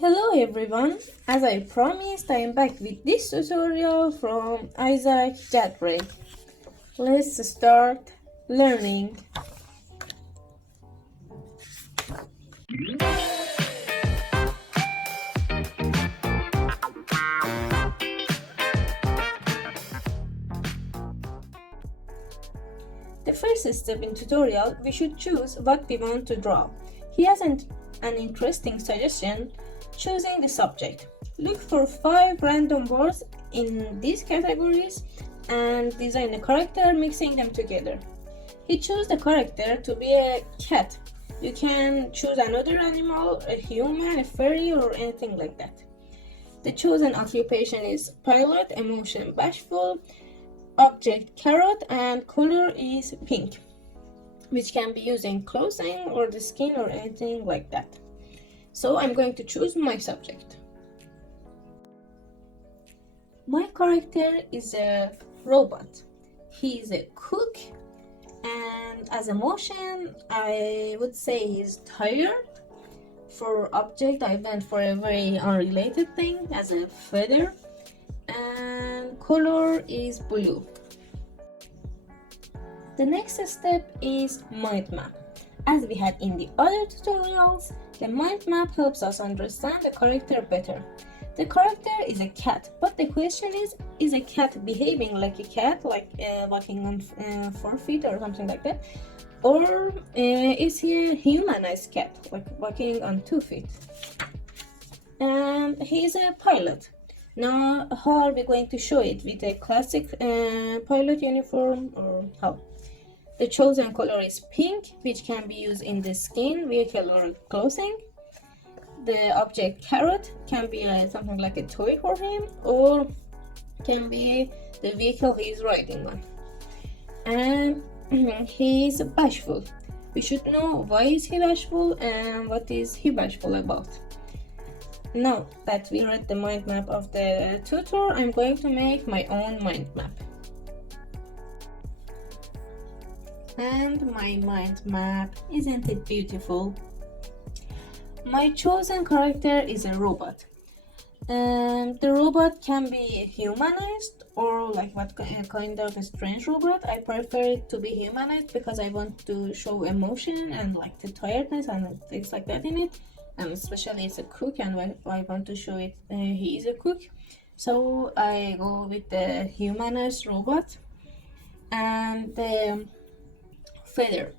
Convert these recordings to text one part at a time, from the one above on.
Hello everyone, as I promised I am back with this tutorial from Jadraque. Let's start learning. The first step in tutorial, we should choose what we want to draw. He has an interesting suggestion, choosing the subject. Look for 5 random words in these categories and design a character mixing them together. He chose the character to be a cat. You can choose another animal, a human, a fairy, or anything like that. The chosen occupation is pilot, emotion bashful, object carrot, and color is pink, which can be used in clothing or the skin or anything like that. So I'm going to choose my subject. My character is a robot. He is a cook, and as emotion I would say he's tired. For object I went for a very unrelated thing as a feather, and color is blue. The next step is mind map. As we had in the other tutorials, the mind map helps us understand the character better. The character is a cat, but the question is a cat behaving like a cat, like walking on 4 feet or something like that? Or is he a humanized cat, like walking on 2 feet? And he's a pilot. Now, how are we going to show it? With a classic pilot uniform, or how? The chosen color is pink, which can be used in the skin, vehicle, or clothing. The object carrot can be something like a toy for him, or can be the vehicle he is riding on. And he is bashful. We should know why is he bashful and what is he bashful about. Now that we read the mind map of the tutor, I'm going to make my own mind map. And my mind map, isn't it beautiful? My chosen character is a robot. The robot can be humanized or like what kind of a strange robot. I prefer it to be humanized because I want to show emotion and like the tiredness and things like that in it. And especially it's a cook, and I want to show it he is a cook. So I go with the humanized robot. And the feather.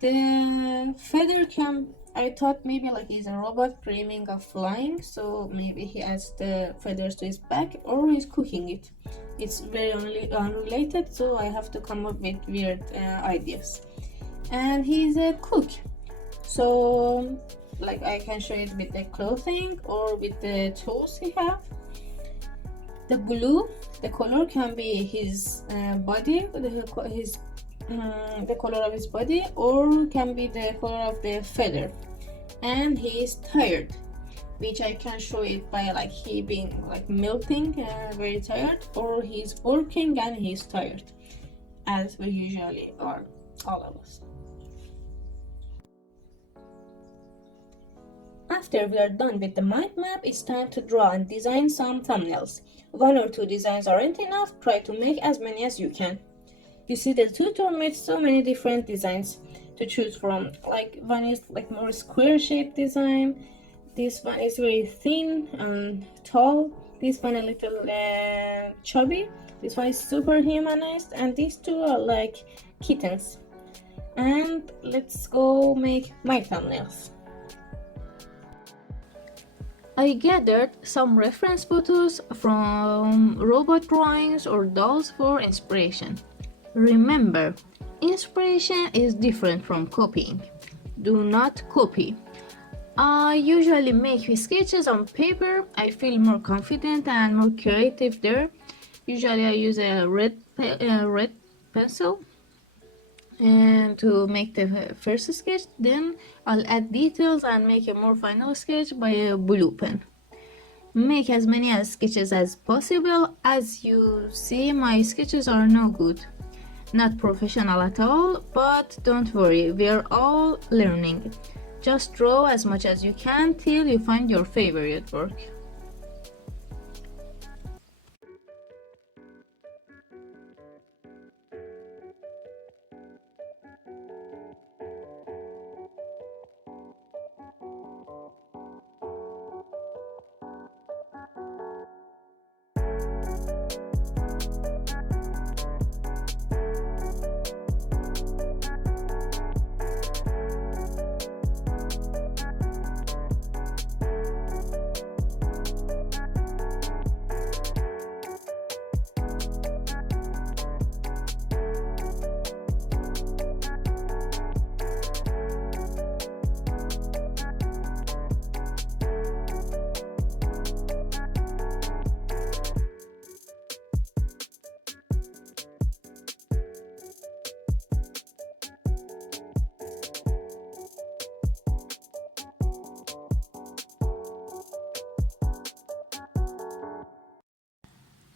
The feather can, I thought maybe like he's a robot dreaming of flying, so maybe he adds the feathers to his back, or he's cooking it. It's very unrelated, so I have to come up with weird ideas. And he's a cook, so like I can show it with the clothing or with the tools he have. The blue, the color can be his body, the color of his body, or can be the color of the feather. And he is tired, which I can show it by like he being like melting, very tired, or he's working and he's tired, as we usually are, all of us. After we are done with the mind map, it's time to draw and design some thumbnails. 1 or 2 designs aren't enough, try to make as many as you can. You see the tutor made so many different designs to choose from. Like one is like more square shaped design, this one is very thin and tall, this one a little chubby, this one is super humanized, and these 2 are like kittens. And let's go make my thumbnails. I gathered some reference photos from robot drawings or dolls for inspiration. Remember, inspiration is different from copying. Do not copy. I usually make sketches on paper. I feel more confident and more creative there. Usually I use a red pencil and to make the first sketch, then I'll add details and make a more final sketch by a blue pen. Make as many sketches as possible. As you see, my sketches are no good, not professional at all, but don't worry, we are all learning. just draw as much as you can till you find your favorite work.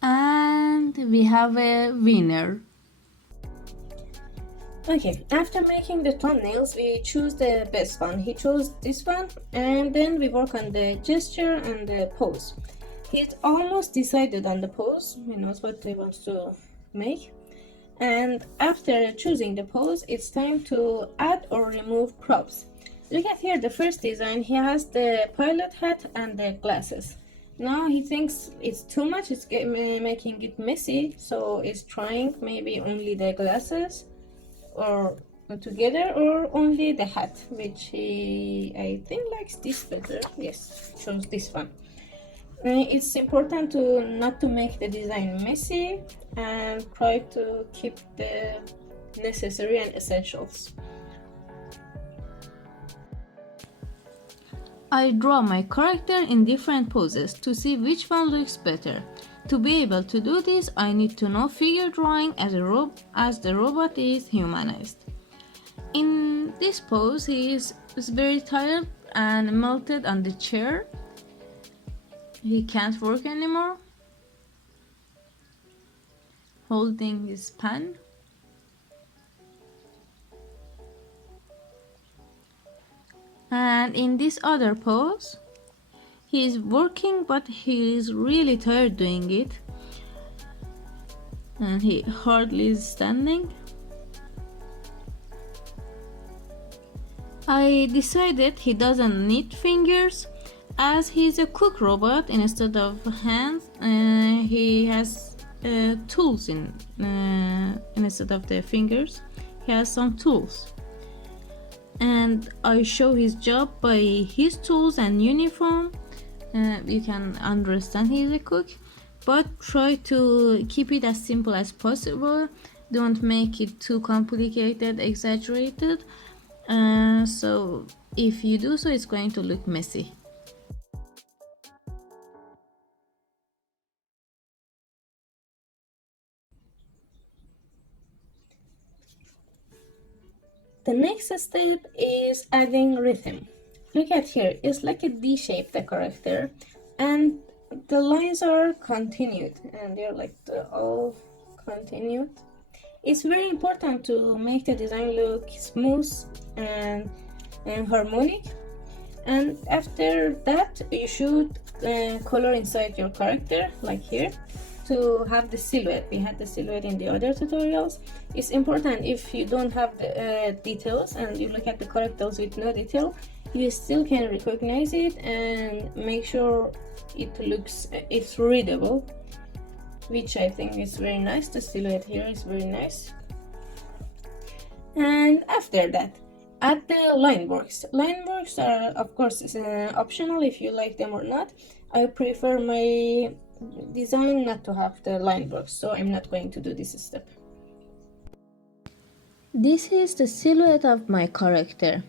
And we have a winner. Okay, after making the thumbnails, we choose the best one. He chose this one, and then we work on the gesture and the pose. He's almost decided on the pose. He knows what he wants to make. And after choosing the pose, it's time to add or remove props. Look at here, the first design, he has the pilot hat and the glasses. Now he thinks it's too much, it's making it messy, so he's trying maybe only the glasses or together, or only the hat, which he, I think, likes this better. Yes, chose this one. It's important to not to make the design messy and try to keep the necessary and essentials. I draw my character in different poses to see which one looks better. To be able to do this, I need to know figure drawing as the robot is humanized. In this pose, he is very tired and melted on the chair. He can't work anymore, holding his pen. And in this other pose, he is working, but he is really tired doing it, and he hardly is standing. I decided he doesn't need fingers, as he's a cook robot. Instead of hands, he has tools instead of the fingers. He has some tools. And I show his job by his tools and uniform. You can understand he's a cook, but try to keep it as simple as possible. Don't make it too complicated, exaggerated. So if you do so, it's going to look messy. The next step is adding rhythm. Look at here, it's like a D shape, the character, and the lines are continued, and they're like all continued. It's very important to make the design look smooth and harmonic. And after that, you should color inside your character, like here, to have the silhouette. We had the silhouette in the other tutorials. It's important, if you don't have the details and you look at the characters with no detail, you still can recognize it and make sure it's readable, which I think is very nice. The silhouette here is very nice. And after that, add the line works. Line works are, of course, optional if you like them or not. I prefer my design not to have the line works, so I'm not going to do this step. This is the silhouette of my character.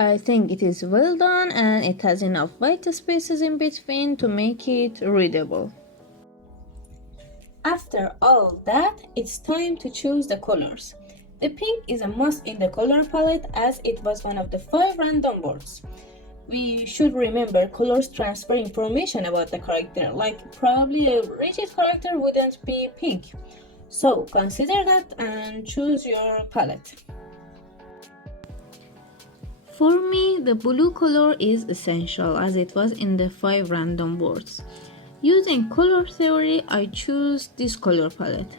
I think it is well done, and it has enough white spaces in between to make it readable. After all that, it's time to choose the colors. The pink is a must in the color palette, as it was one of the 5 random boards. We should remember colors transfer information about the character, like probably a rigid character wouldn't be pink. So consider that and choose your palette. For me, the blue color is essential as it was in the 5 random words. Using color theory, I choose this color palette.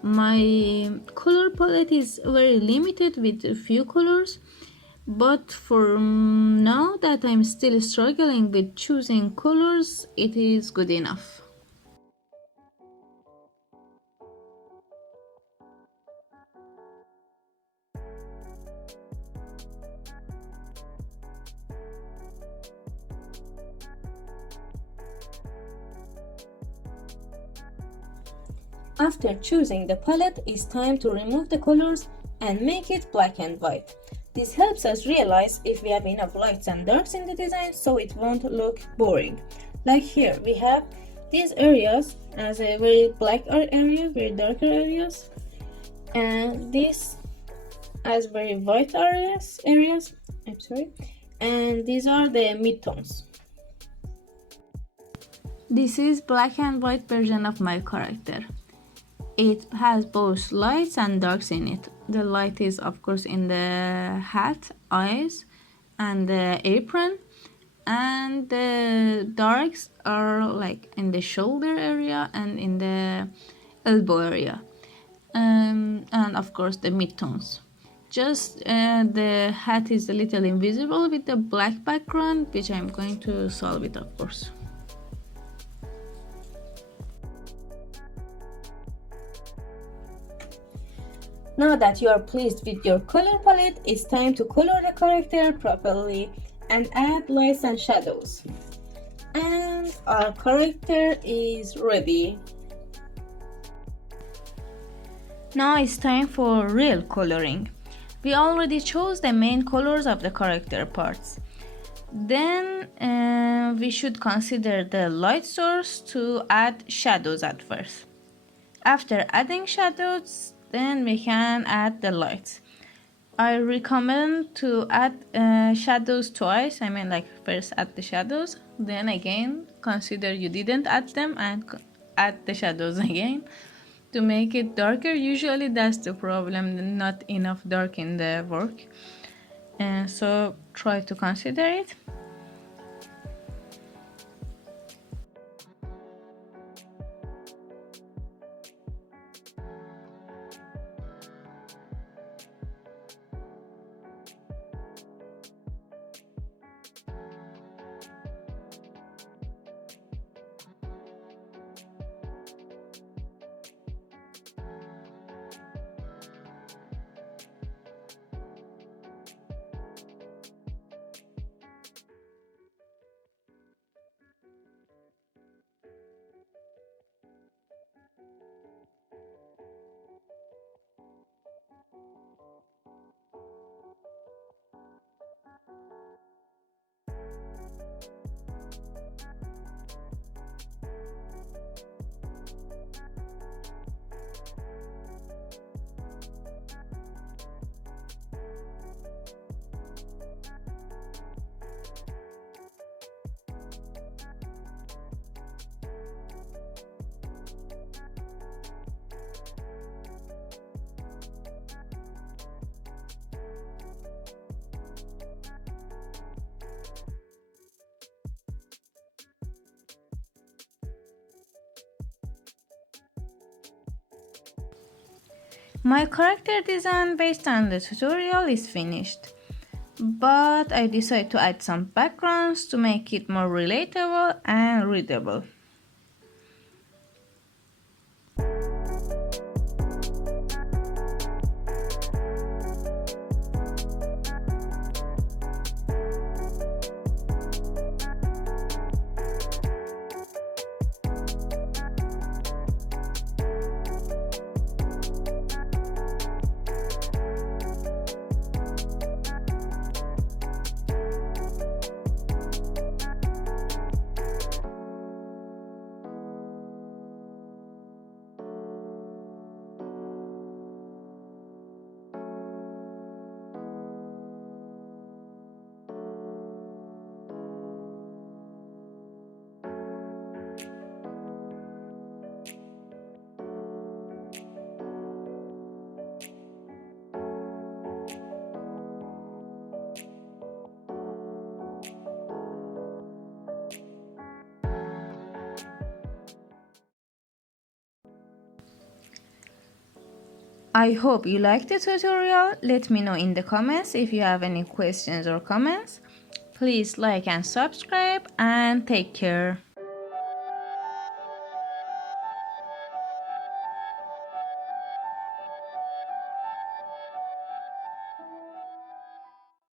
My color palette is very limited with a few colors, but for now that I'm still struggling with choosing colors, it is good enough. After choosing the palette, it's time to remove the colors and make it black and white. This helps us realize if we have enough lights and darks in the design so it won't look boring. Like here, we have these areas as a very black area, very darker areas, and this as very white areas. I'm sorry, and these are the midtones. This is black and white version of my character. It has both lights and darks in it. The light is of course in the hat, eyes, and the apron, and the darks are like in the shoulder area and in the elbow area, and of course the midtones. Just the hat is a little invisible with the black background, which I'm going to solve it of course. Now that you are pleased with your color palette, it's time to color the character properly and add lights and shadows. And our character is ready. Now it's time for real coloring. We already chose the main colors of the character parts. Then we should consider the light source to add shadows at first. After adding shadows, then we can add the lights. I recommend to add shadows twice. I mean, like first add the shadows, then again consider you didn't add them and add the shadows again to make it darker. Usually that's the problem, not enough dark in the work, and so try to consider it. My character design based on the tutorial is finished, but I decided to add some backgrounds to make it more relatable and readable. I hope you liked the tutorial. Let me know in the comments if you have any questions or comments. Please like and subscribe and take care.